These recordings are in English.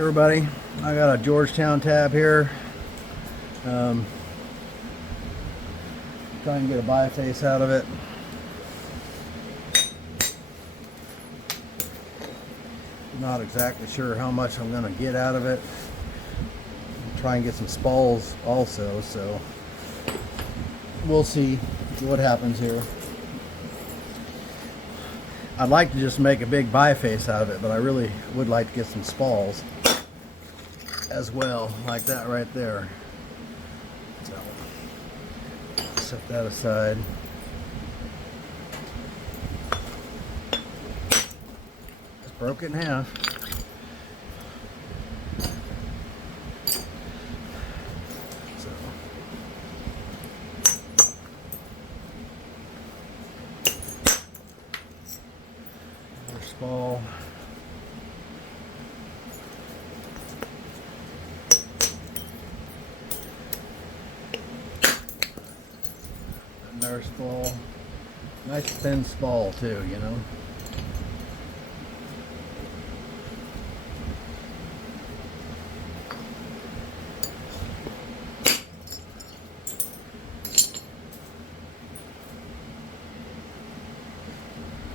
Everybody, I got a Georgetown tab here. Try and get a biface out of it. Not exactly sure how much I'm going to get out of it. Try and get some spalls also, so we'll see what happens here. I'd like to just make a big biface out of it, but I really would like to get some spalls as well, like that right there. So set that aside. Just broke it in half. So another spall. Another spall. Nice thin spall too, you know.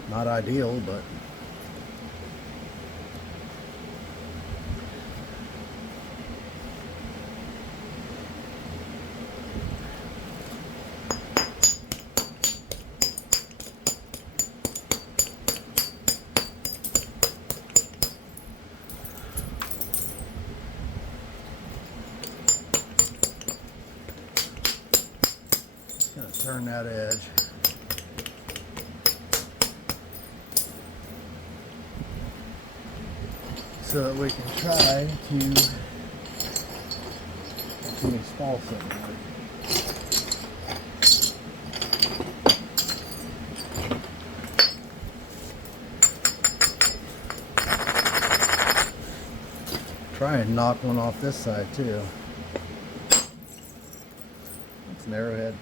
Not ideal, but just gonna turn that edge. So that we can try to get any spall somewhere. Try and knock one off this side too. It's an arrowhead.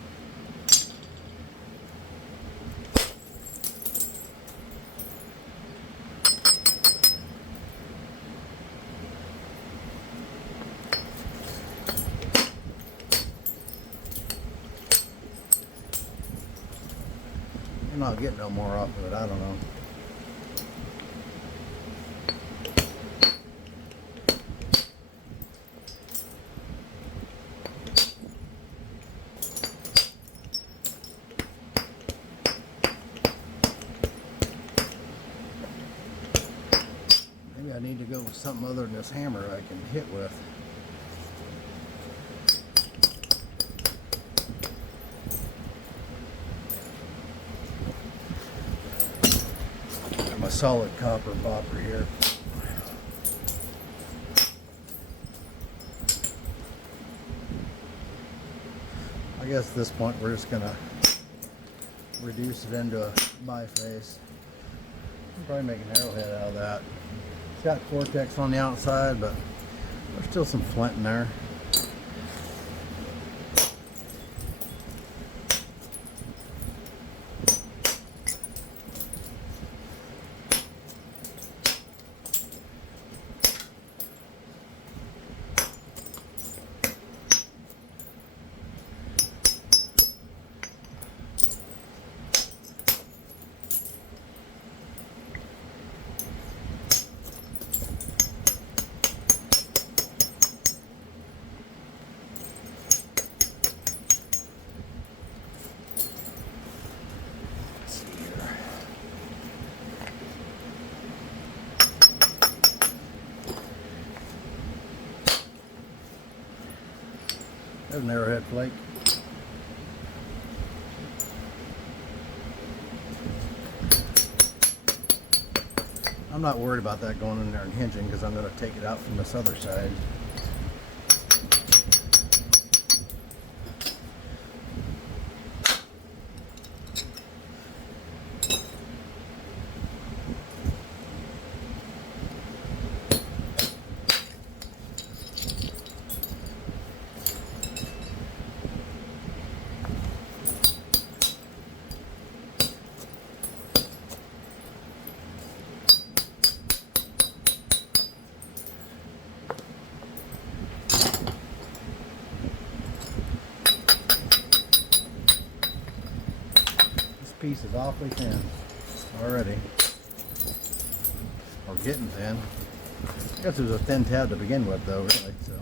I'm not getting no more off of it, I don't know. Maybe I need to go with something other than this hammer I can hit with. My solid copper bopper here. I guess at this point we're just gonna reduce it into a biface. I'll probably make an arrowhead out of that. It's got Cortex on the outside, but there's still some flint in there. There's an arrowhead flake. I'm not worried about that going in there and hinging because I'm going to take it out from this other side. piece is awfully thin already. Or getting thin. I guess it was a thin tab to begin with though, really, so.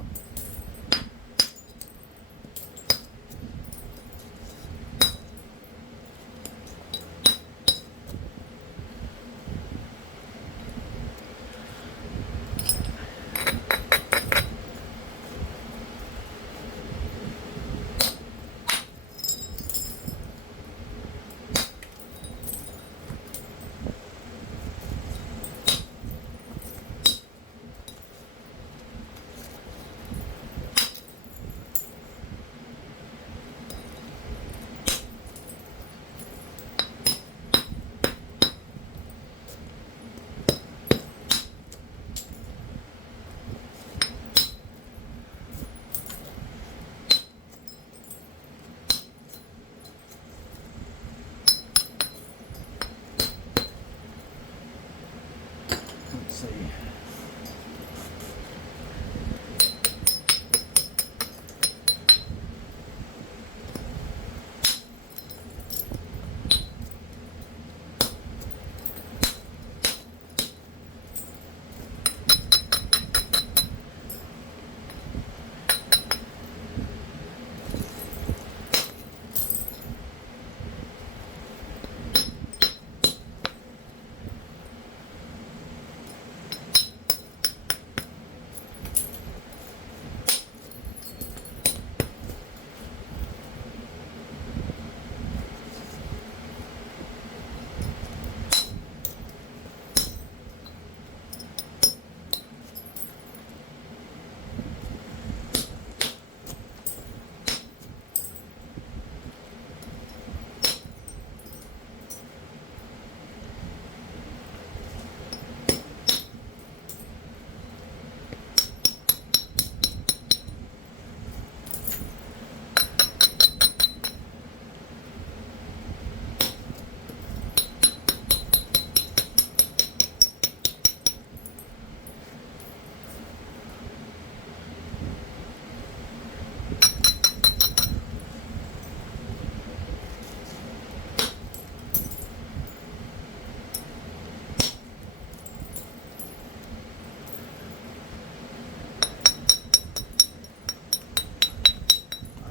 Let's see.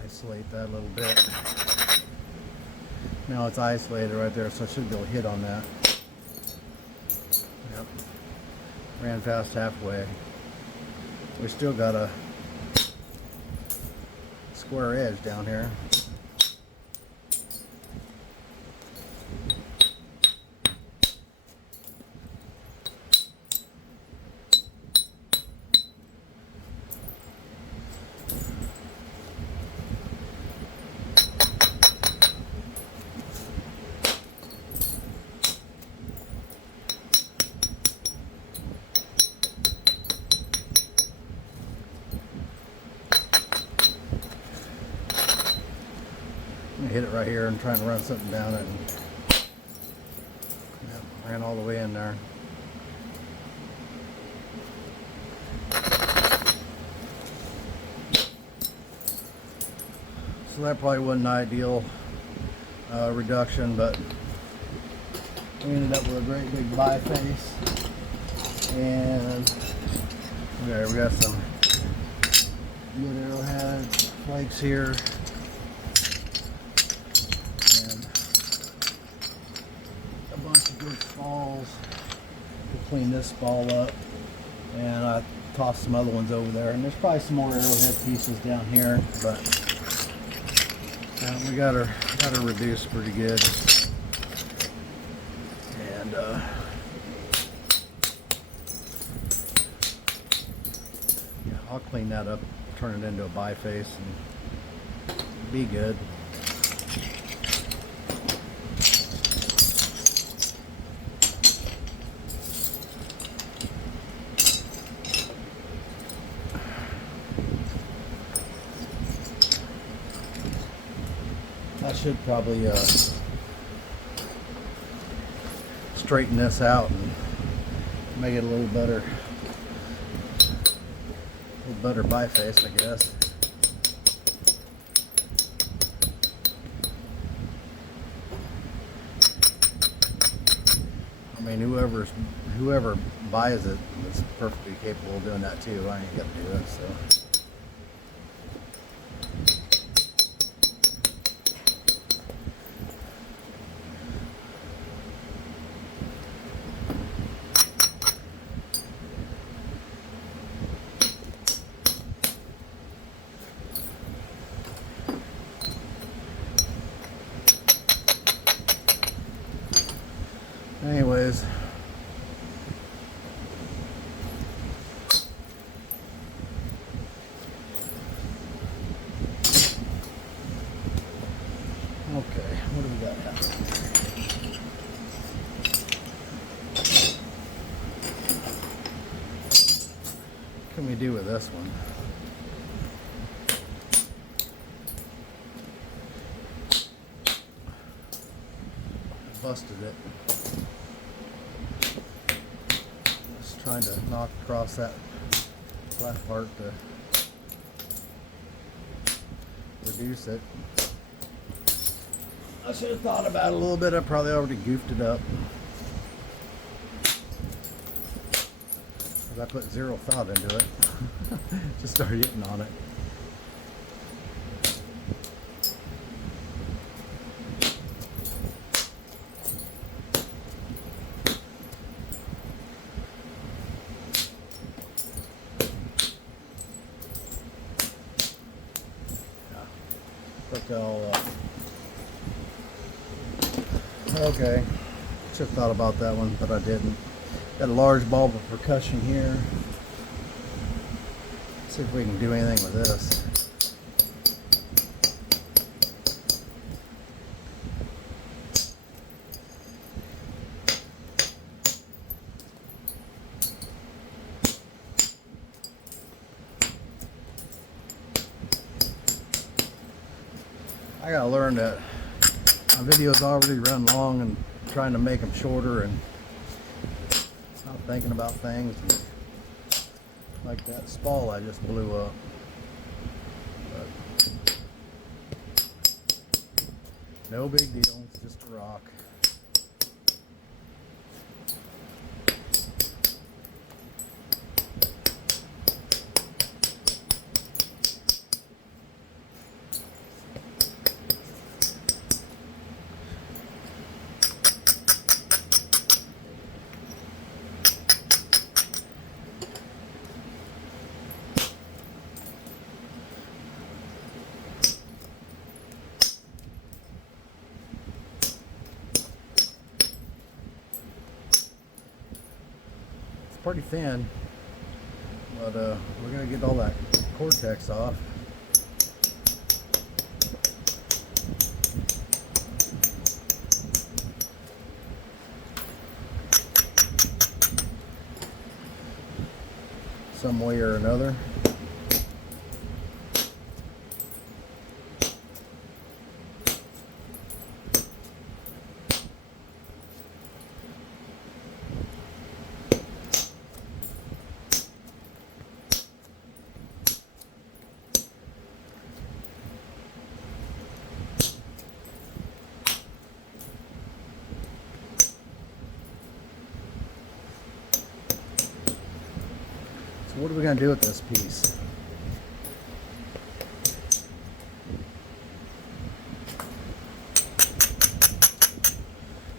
Isolate that a little bit. Now it's isolated right there, so I should be able to hit on that. Yep. Ran fast halfway. We still got a square edge down here. Hit it right here and trying to run something down it. And, yep, ran all the way in there. So that probably wasn't ideal reduction, but we ended up with a great big biface. And okay, we got some good arrowhead flakes here. Good spalls to clean this spall up, and I tossed some other ones over there, and there's probably some more arrowhead pieces down here, but we got her reduced pretty good. And yeah, I'll clean that up, turn it into a biface, and be good. I should probably straighten this out and make it a little better biface, I guess. mean, whoever buys it is perfectly capable of doing that too. I ain't got to do it, so. Anyways, okay, what do we got now? What can we do with this one? Busted it. Just trying to knock across that flat part to reduce it. I should have thought about it a little bit. I probably already goofed it up. I put zero thought into it. Just started hitting on it. Okay, should have thought about that one, but I didn't. Got a large bulb of percussion here. Let's see if we can do anything with this. I gotta learn that my videos already run long and trying to make them shorter and not thinking about things and like that spall I just blew up. But no big deal, it's just a rock. Pretty thin, but we're gonna get all that cortex off. Some way or another. What are we going to do with this piece?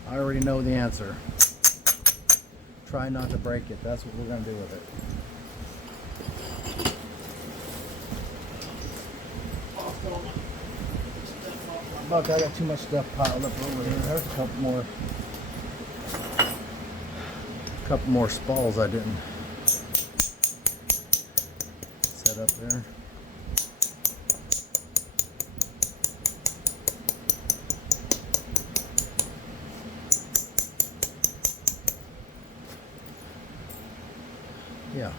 I already know the answer. Try not to break it. That's what we're going to do with it. Look, I got too much stuff piled up over here. There's a couple more spalls I didn't up there. Yeah.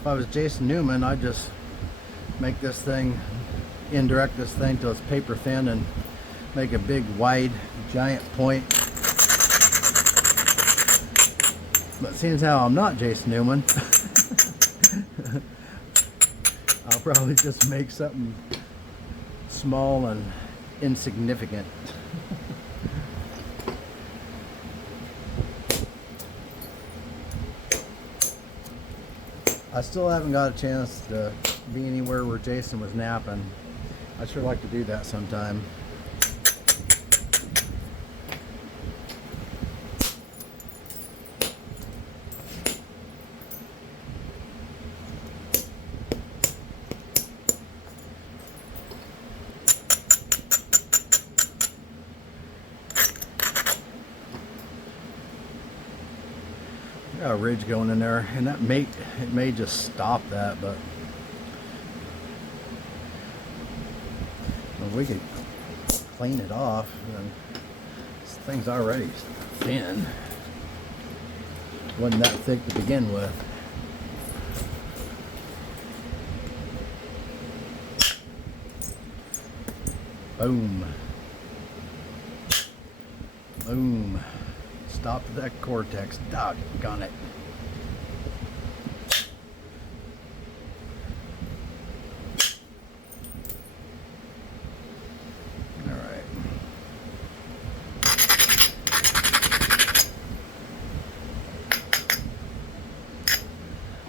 If I was Jason Newman, I'd just make this thing, indirect this thing till it's paper thin and make a big wide giant point But seeing as how I'm not Jason Newman, I'll probably just make something small and insignificant. I still haven't got a chance to be anywhere where Jason was napping. I'd sure like to do that sometime. Got a ridge going in there, and it may just stop that, but if we could clean it off, and this thing's already thin. Wasn't that thick to begin with. Boom. Boom. Stop that cortex. Doggone it. Alright.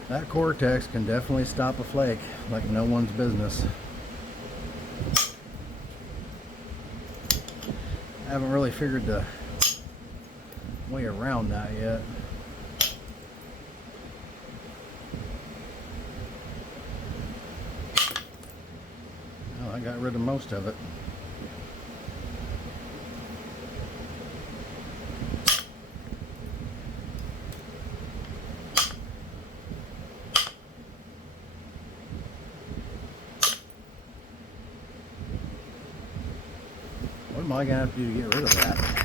That cortex can definitely stop a flake like no one's business. I haven't really figured the way around that yet. Oh, I got rid of most of it. What am I gonna have to do to get rid of that?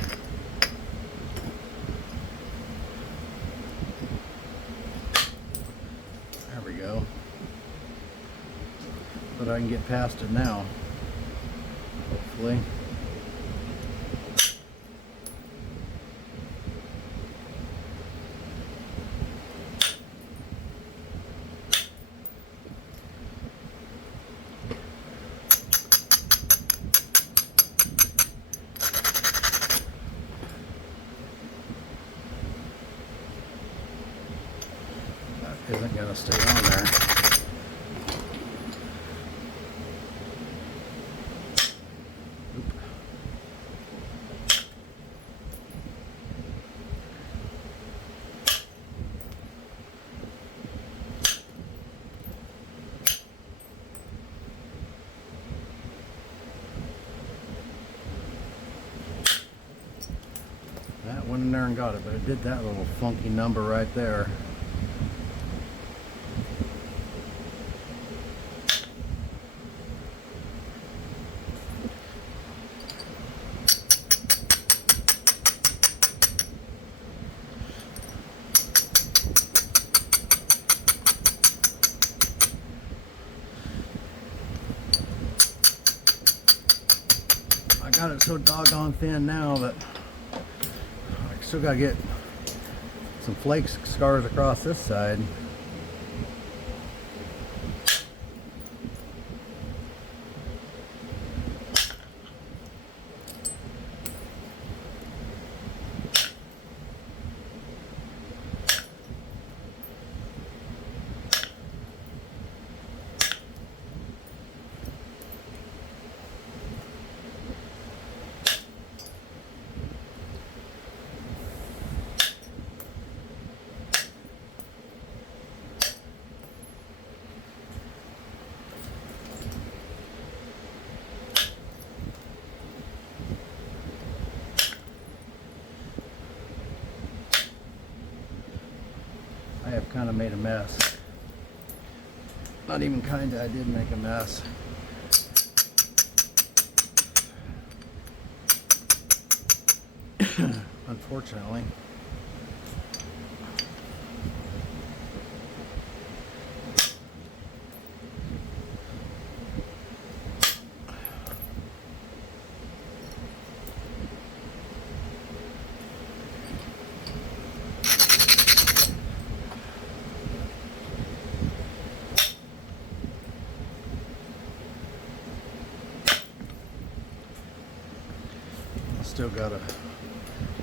But I can get past it now, hopefully. That isn't going to stay on there. That went in there and got it, but it did that little funky number right there. I got it so doggone thin now that I still gotta get some flake scars across this side. I have kind of made a mess. Not even kind of, I did make a mess. Unfortunately. still got a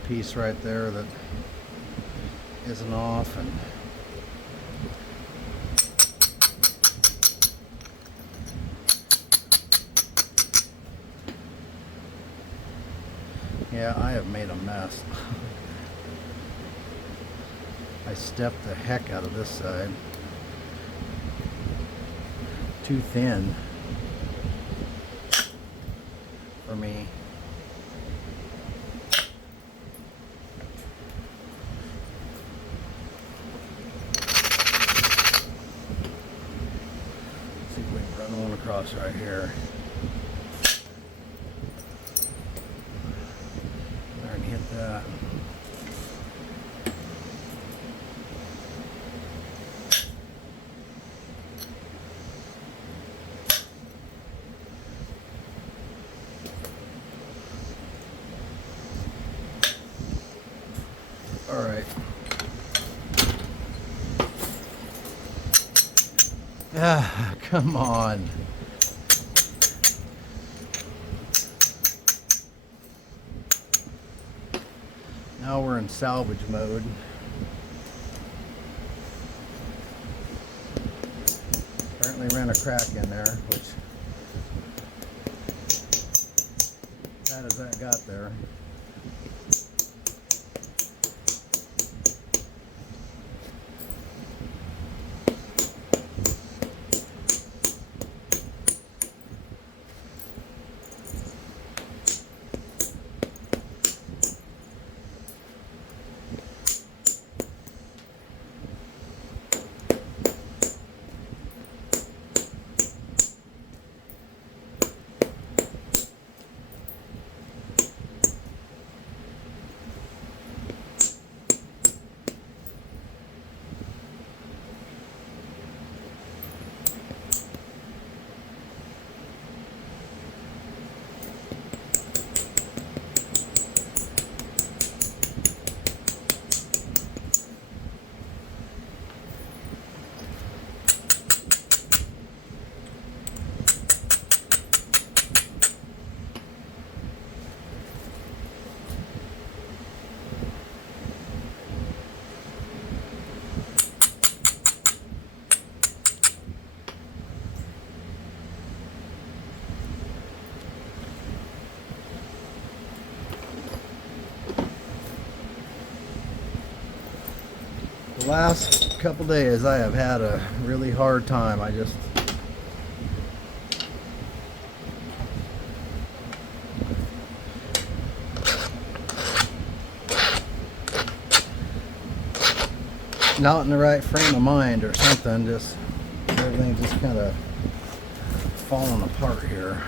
piece right there that isn't off, and yeah, I have made a mess. I stepped the heck out of this side. Too thin for me. See if we can run one across right here. There and hit that. All right. Ah, come on. Now we're in salvage mode. Apparently ran a crack in there, which bad as that got there. The last couple days I have had a really hard time. I just not in the right frame of mind or something. Just everything just kind of falling apart here.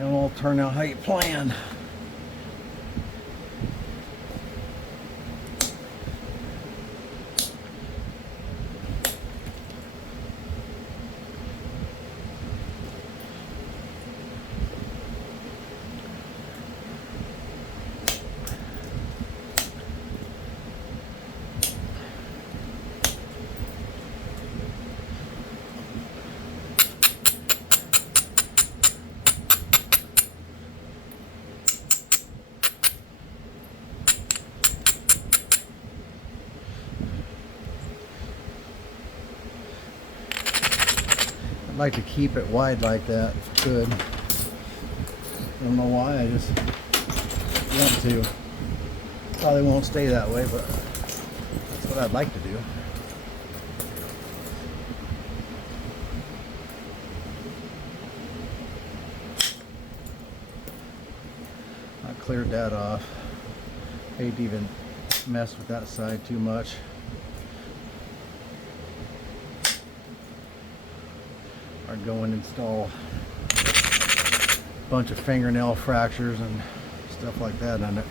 It won't turn out how you planned. like to keep it wide like that if I could. Don't know why, I just want to. Probably won't stay that way, but that's what I'd like to do. I cleared that off. Hate to even mess with that side too much. Or go and install a bunch of fingernail fractures and stuff like that on it.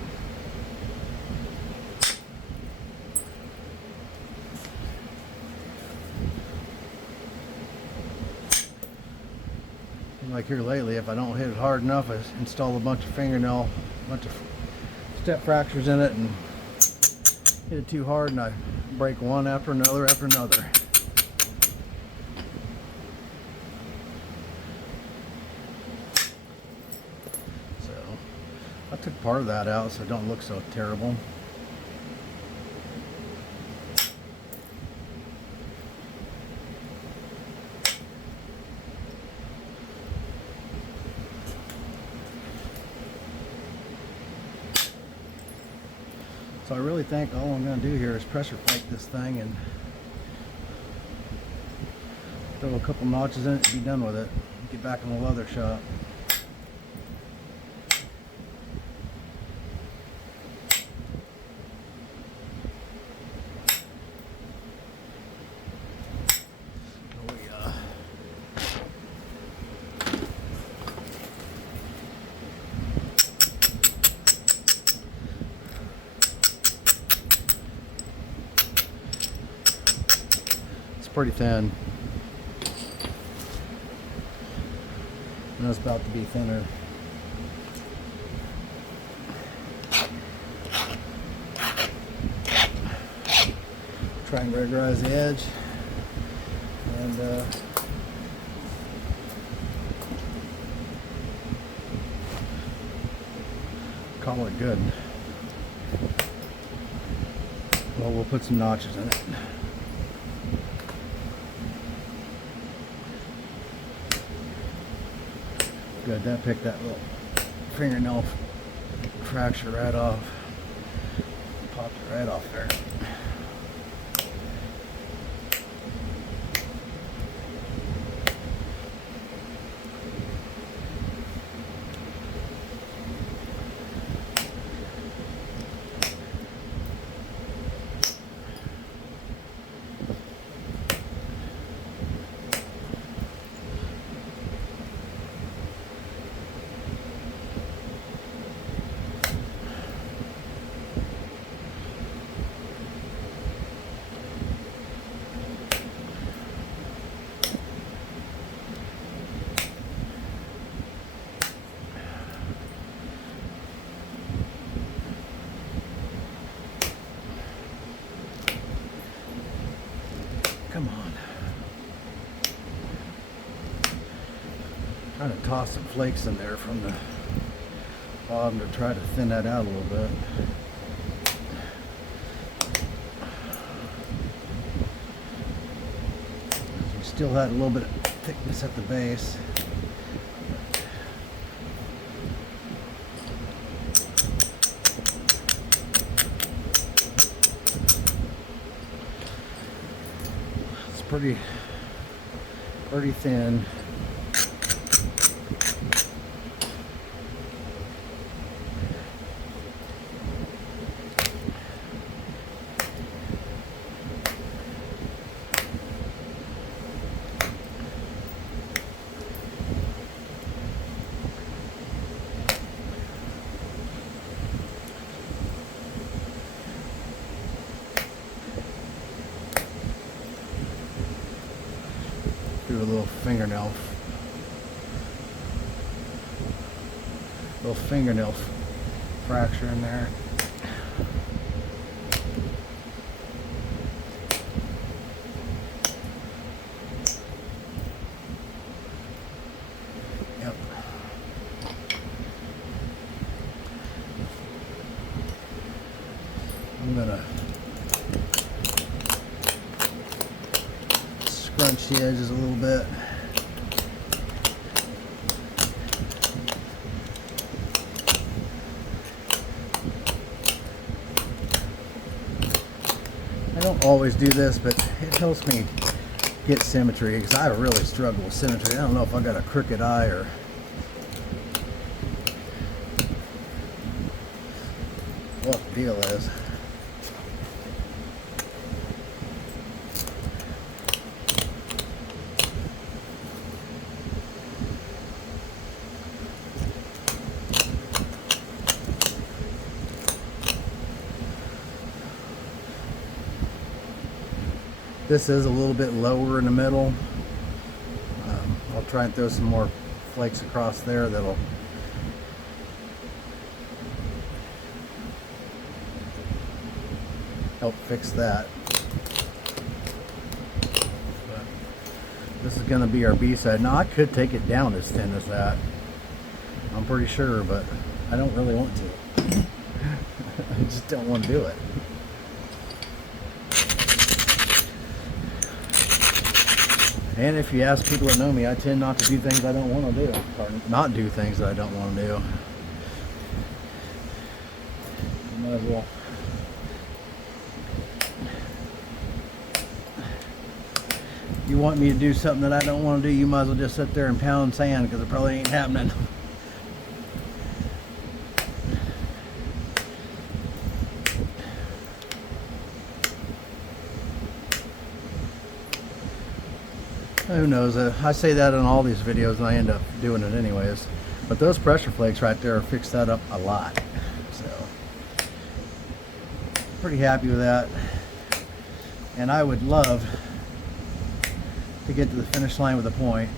Like here lately, if I don't hit it hard enough, I install a bunch of step fractures in it and hit it too hard, and I break one after another after another. So I took part of that out so it don't look so terrible. So I really think all I'm going to do here is pressure plate this thing and throw a couple notches in it and be done with it. Get back in the leather shop. Pretty thin, and it's about to be thinner. Try and regularize the edge and call it good. Well, we'll put some notches in it. Good, that picked that little fingernail fracture right off. Popped it right off there. Come on. Trying to toss some flakes in there from the bottom to try to thin that out a little bit. We still had a little bit of thickness at the base. Pretty thin. Do a little fingernail fracture in there. Yep. I'm gonna scrunch the edges a little bit. always do this, but it helps me get symmetry because I really struggle with symmetry. I don't know if I got a crooked eye or what the deal is. This is a little bit lower in the middle. I'll try and throw some more flakes across there that'll help fix that. But this is going to be our B side. Now I could take it down as thin as that, I'm pretty sure, but I don't really want to. I just don't want to do it. And if you ask people that know me, I tend not to do things I don't want to do, or not do things that I don't want to do. You might as well. You want me to do something that I don't want to do, you might as well just sit there and pound sand, because it probably ain't happening. Who knows? I say that in all these videos and I end up doing it anyways. But those pressure flakes right there fix that up a lot. So, pretty happy with that. And I would love to get to the finish line with a point,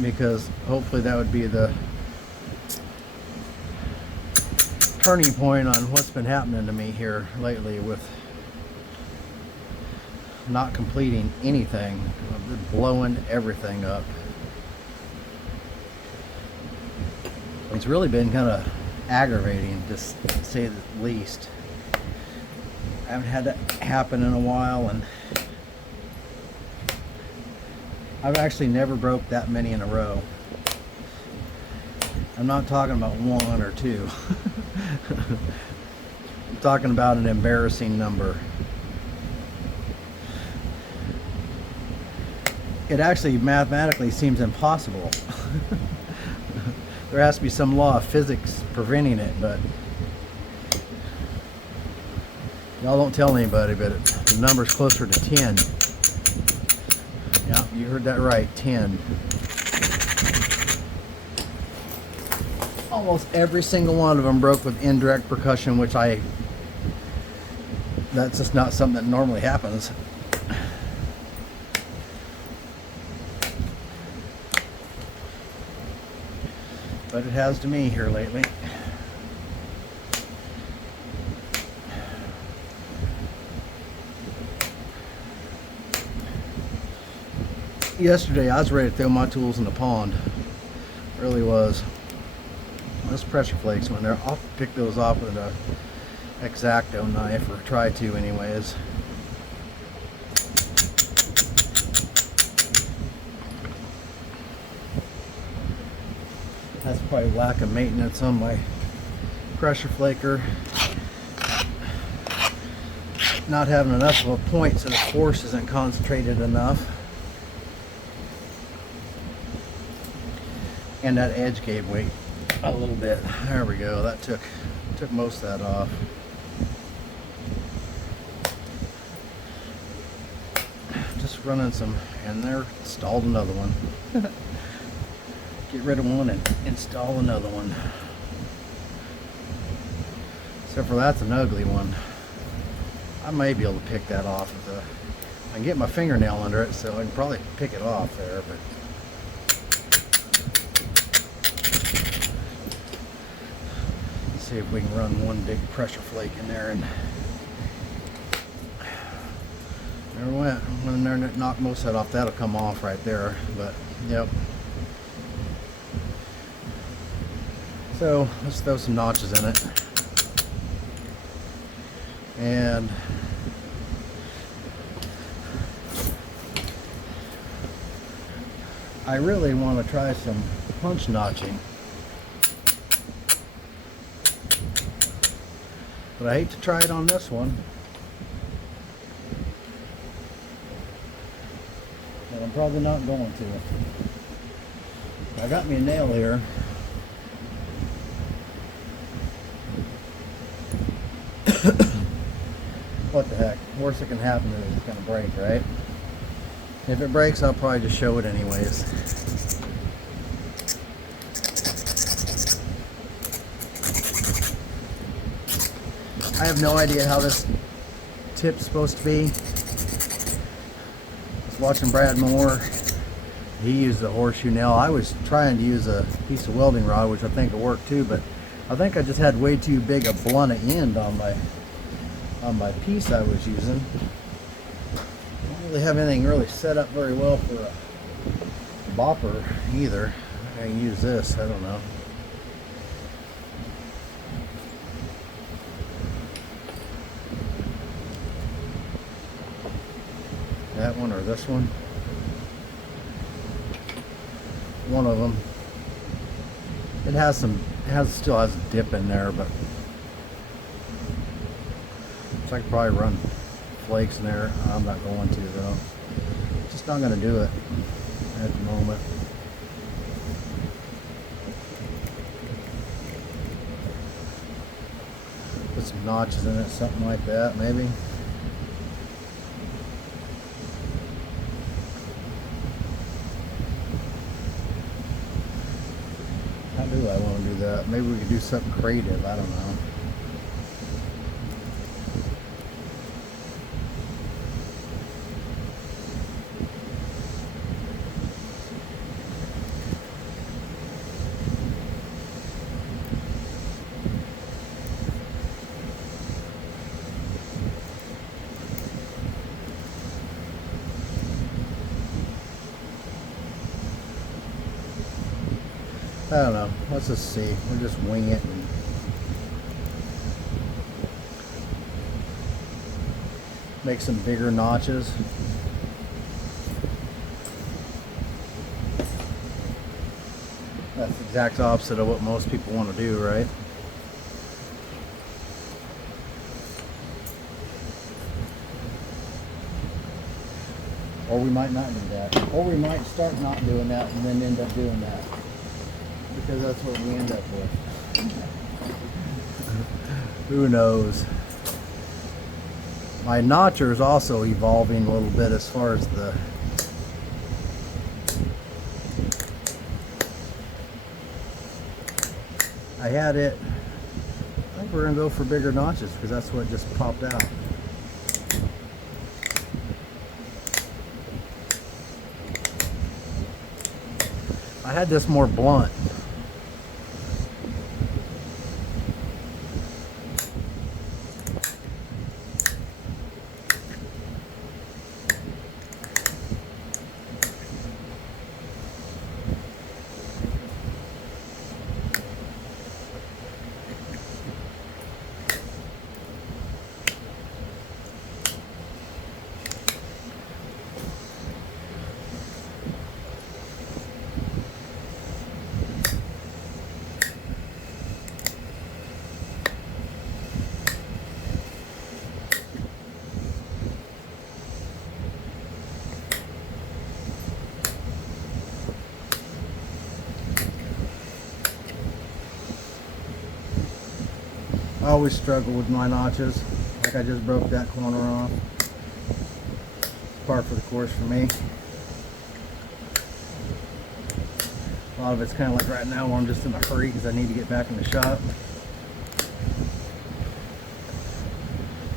because hopefully that would be the turning point on what's been happening to me here lately with not completing anything. I've been blowing everything up. It's really been kind of aggravating, to say the least. I haven't had that happen in a while, and I've actually never broke that many in a row. I'm not talking about one or two. I'm talking about an embarrassing number. It actually mathematically seems impossible. There has to be some law of physics preventing it, but y'all don't tell anybody, but the number's closer to 10. Yeah, you heard that right, 10. Almost every single one of them broke with indirect percussion, which that's just not something that normally happens. But it has to me here lately. Yesterday I was ready to throw my tools in the pond. Really was. Those pressure flakes when they're, I'll pick those off with an X-Acto knife, or try to anyways. That's probably lack of maintenance on my pressure flaker. Not having enough of a point so the force isn't concentrated enough. And that edge gave weight a little bit. There we go. That took most of that off. Just running some, and there, installed another one. Get rid of one and install another one. Except for that's an ugly one. I may be able to pick that off with I can get my fingernail under it, so I can probably pick it off there, but let's see if we can run one big pressure flake in there. And there we went. Went in there and knocked most of that off. That'll come off right there, but yep. So let's throw some notches in it. And I really want to try some punch notching. But I hate to try it on this one. I'm probably not going to. I got me a nail here. What the heck? Worst that can happen is it's gonna break, right? If it breaks, I'll probably just show it anyways. I have no idea how this tip's supposed to be. I was watching Brad Moore. He used a horseshoe nail. I was trying to use a piece of welding rod, which I think will work too, but I think I just had way too big a blunt end on my piece I was using. I don't really have anything really set up very well for a bopper either. I can use this, I don't know. That one or this one? One of them. It has some, still has a dip in there, but so I could probably run flakes in there. I'm not going to though. Just not going to do it at the moment. Put some notches in it, something like that, maybe. How do I want to do that? Maybe we could do something creative. I don't know. I don't know. Let's just see. We'll just wing it and make some bigger notches. That's the exact opposite of what most people want to do, right? Or we might not do that. Or we might start not doing that and then end up doing that. Because that's what we end up with. Who knows? My notcher is also evolving a little bit as far as the I had it. I think we're gonna go for bigger notches because that's what just popped out. I had this more blunt. I always struggle with my notches. Like I just broke that corner off. It's par for the course for me. A lot of it's kind of like right now where I'm just in a hurry because I need to get back in the shop.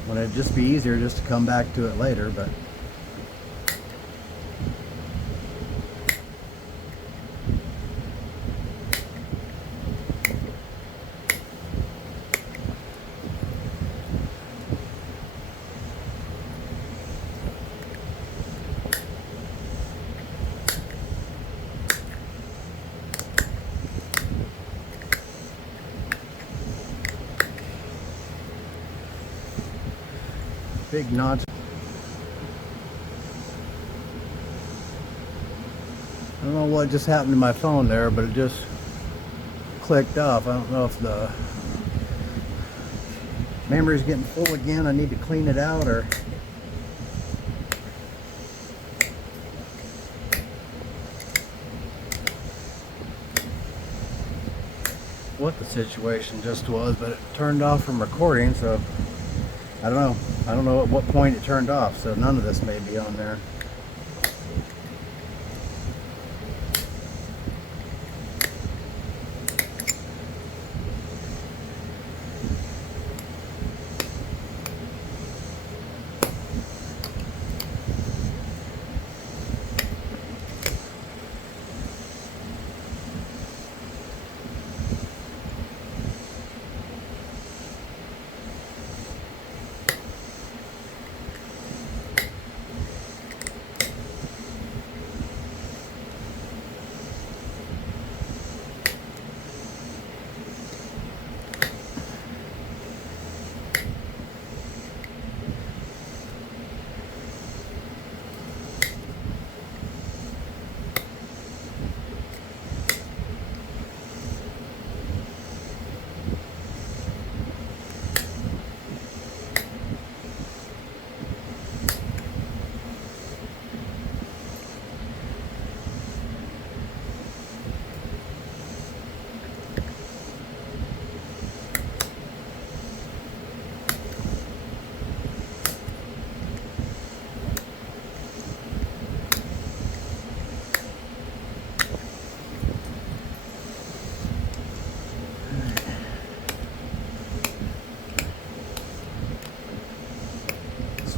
When it'd just be easier just to come back to it later, but big notch. I don't know what just happened to my phone there, but it just clicked off. I don't know if the memory's getting full again. I need to clean it out, or what the situation just was, but it turned off from recording, so I don't know. I don't know at what point it turned off, so none of this may be on there.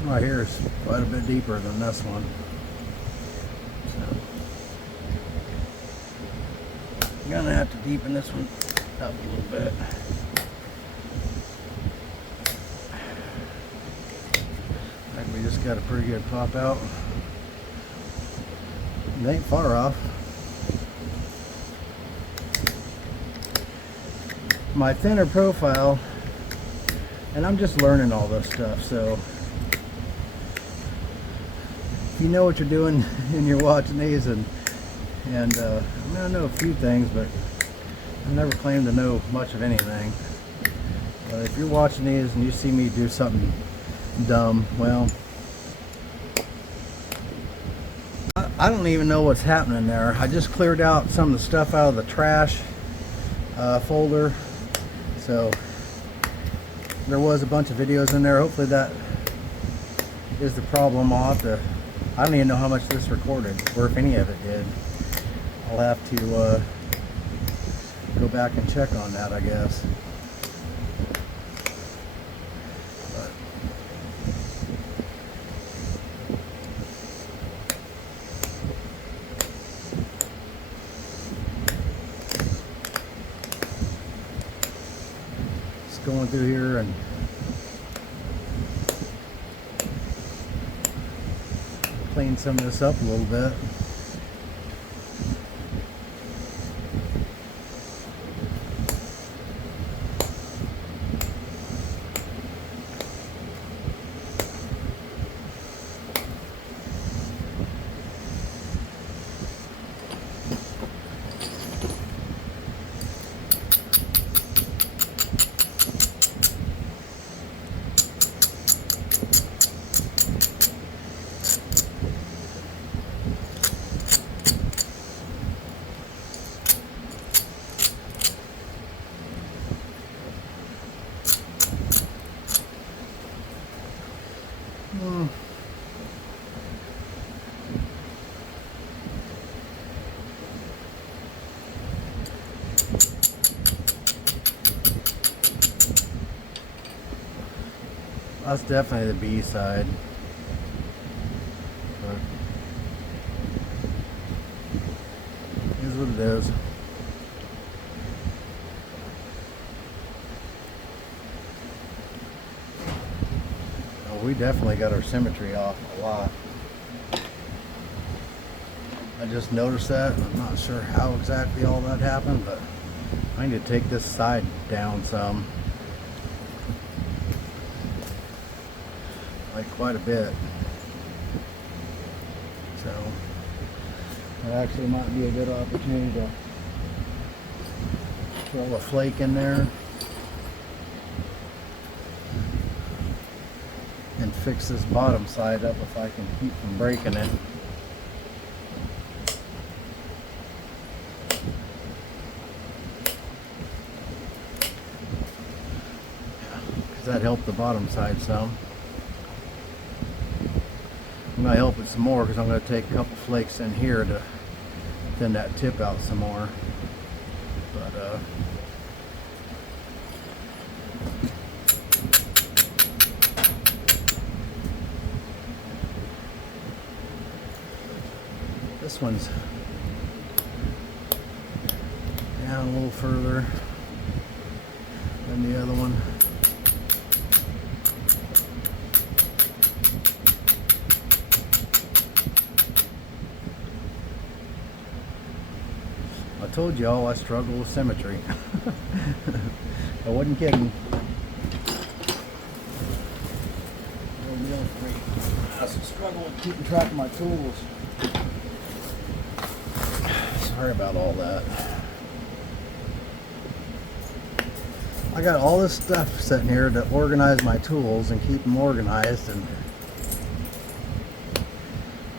Right here is quite a bit deeper than this one. So I'm gonna have to deepen this one up a little bit. I think we just got a pretty good pop out. It ain't far off. My thinner profile, and I'm just learning all this stuff, so you know what you're doing and you're watching these, and I mean, I know a few things, but I never claim to know much of anything. But if you're watching these and you see me do something dumb, well, I don't even know what's happening there. I just cleared out some of the stuff out of the trash folder, so there was a bunch of videos in there. Hopefully that is the problem. I'll have to, I don't even know how much this recorded, or if any of it did. I'll have to go back and check on that, I guess. But just going through here and clean some of this up a little bit. That's definitely the B side. But it is what it is. Oh, we definitely got our symmetry off a lot. I just noticed that. I'm not sure how exactly all that happened, but I need to take this side down some. Like quite a bit. So that actually might be a good opportunity to throw a flake in there and fix this bottom side up if I can keep from breaking it. that helped the bottom side some. I'm going to help it some more because I'm going to take a couple flakes in here to thin that tip out some more. But this one's down a little further than the other one. I told y'all I struggle with symmetry. I wasn't kidding. I struggle with keeping track of my tools. Sorry about all that. I got all this stuff sitting here to organize my tools and keep them organized, and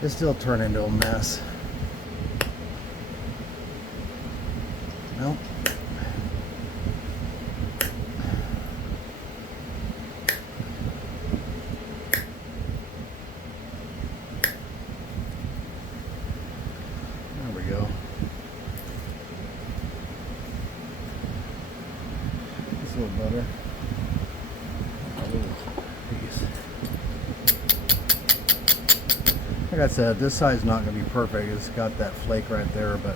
it still turned into a mess. Nope. There we go. It's a little better. A little piece. Like I said, this side's not going to be perfect. It's got that flake right there, but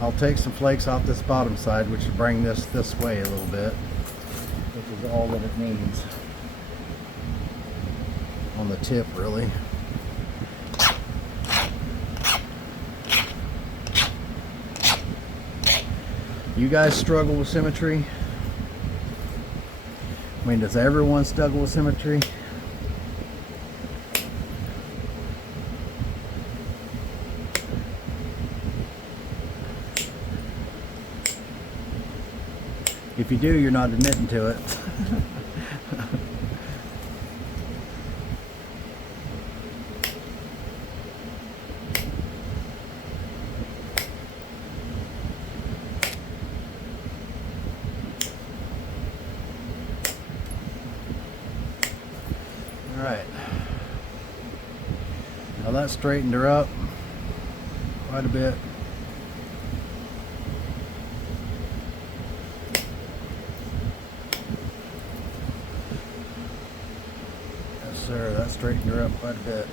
I'll take some flakes off this bottom side, which will bring this way a little bit, which is all that it needs on the tip, really. You guys struggle with symmetry? I mean, does everyone struggle with symmetry? If you do, you're not admitting to it. All right. Now that straightened her up quite a bit. Sir, that straightened her up quite a bit.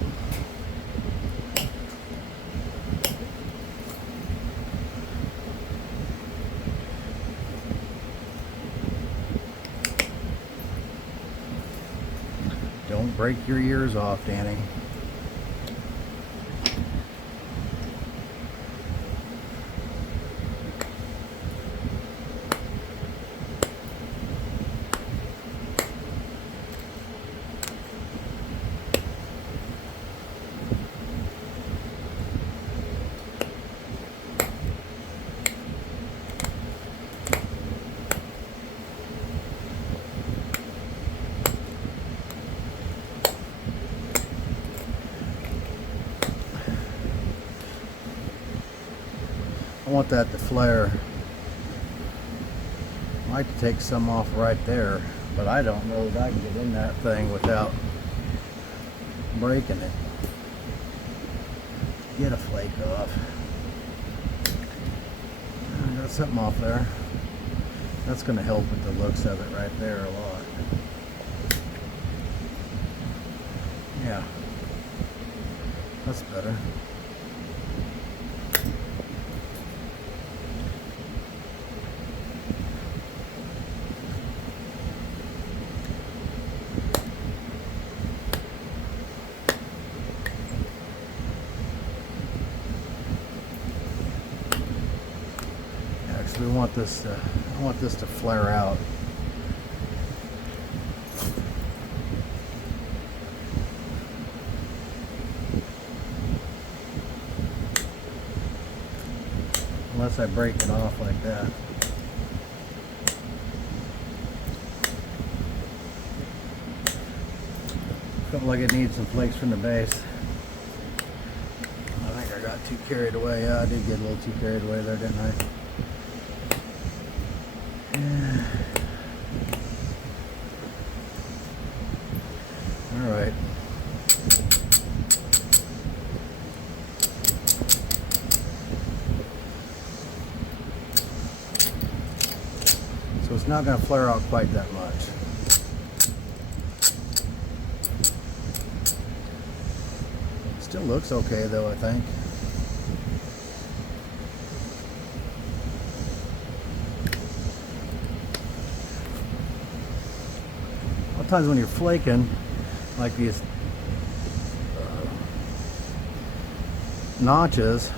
Don't break your ears off, Danny. I want that to flare. I like to take some off right there, but I don't know that I can get in that thing without breaking it. Get a flake off. I got something off there. That's going to help with the looks of it right there a lot. Yeah, that's better. We want this to, I want this to flare out. Unless I break it off like that. Felt like it needs some flakes from the base. I think I got too carried away. Yeah, I did get a little too carried away there, didn't I? Yeah. All right. So it's not going to flare out quite that much. Still looks okay though, I think. A lot of times when you're flaking, like these notches,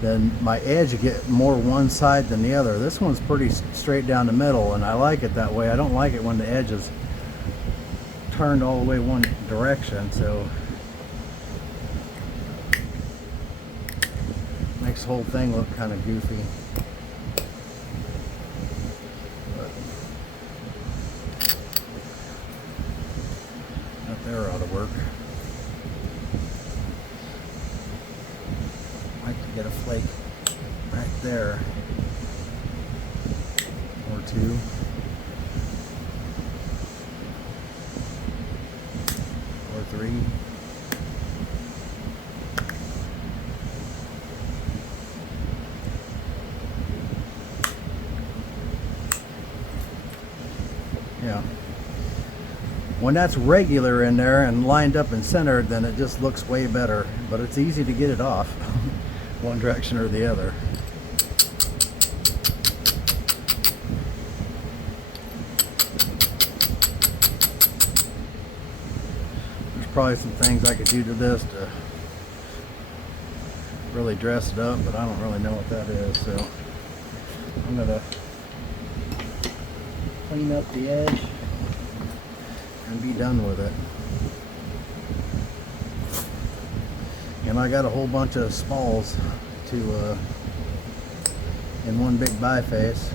then my edge get more one side than the other. This one's pretty straight down the middle, and I like it that way. I don't like it when the edge is turned all the way one direction, so makes the whole thing look kind of goofy. But that there ought to work. I like to get a flake right there, or two. Or three. Yeah. When that's regular in there and lined up and centered, then it just looks way better. But it's easy to get it off one direction or the other. There's probably some things I could do to this to really dress it up, but I don't really know what that is, so I'm gonna clean up the edge and be done with it. And I got a whole bunch of spalls to in one big biface.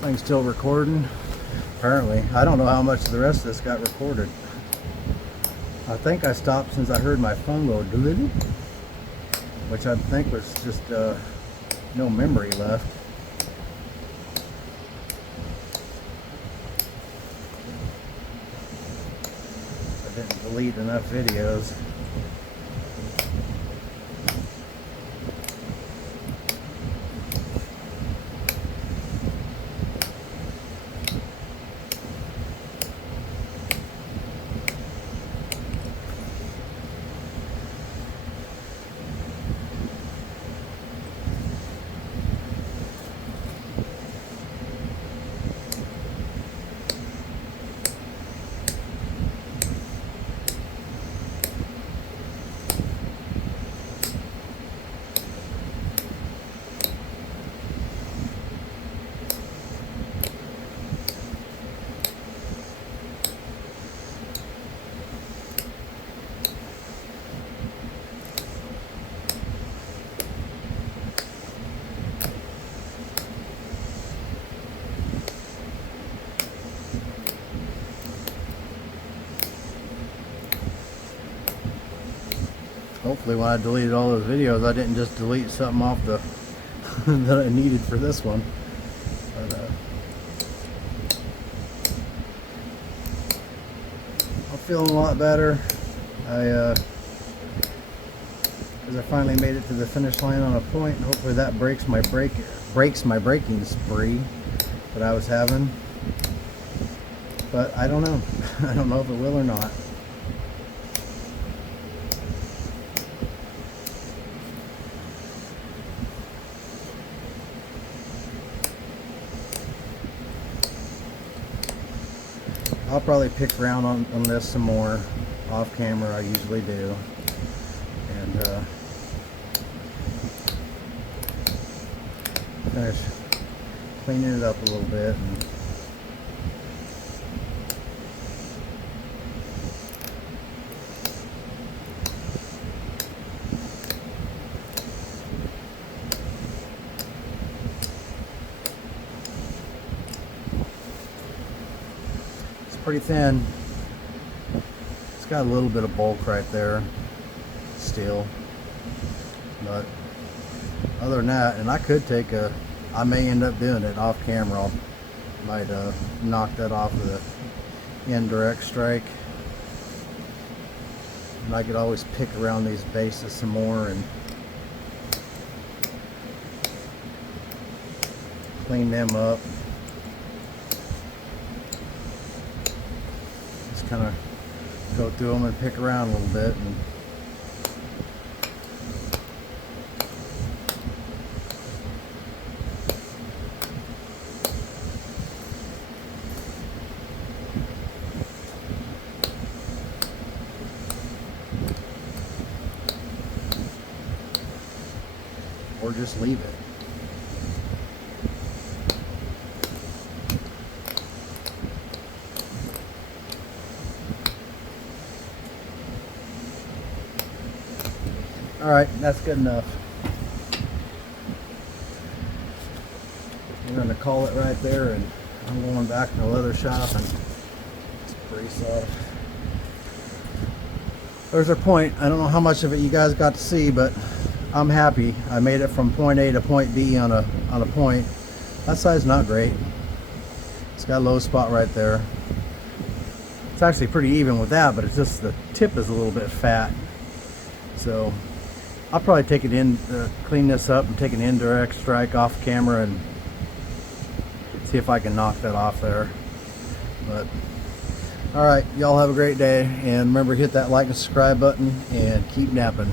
Thing's still recording, apparently. I don't know how much of the rest of this got recorded. I think I stopped since I heard my phone go doo-doo, which I think was just no memory left. I didn't delete enough videos. Hopefully when I deleted all those videos, I didn't just delete something off the that I needed for this one. But I'm feeling a lot better. As I finally made it to the finish line on a point, and hopefully that breaks my braking spree that I was having. But I don't know. I don't know if it will or not. I'll probably pick around on this some more off camera. I usually do, and finish cleaning it up a little bit. And pretty thin. It's got a little bit of bulk right there still, but other than that, and I may end up doing it off camera. I might knock that off with an indirect strike, and I could always pick around these bases some more and clean them up. Just kind of go through them and pick around a little bit, and or just leave it. All right, that's good enough. I'm going to call it right there, and I'm going back to the leather shop and pretty soft. There's our point. I don't know how much of it you guys got to see, but I'm happy. I made it from point A to point B on a point. That side's not great. It's got a low spot right there. It's actually pretty even with that, but it's just the tip is a little bit fat. So I'll probably take it in, clean this up and take an indirect strike off camera and see if I can knock that off there. But all right, y'all have a great day, and remember, hit that like and subscribe button and keep napping.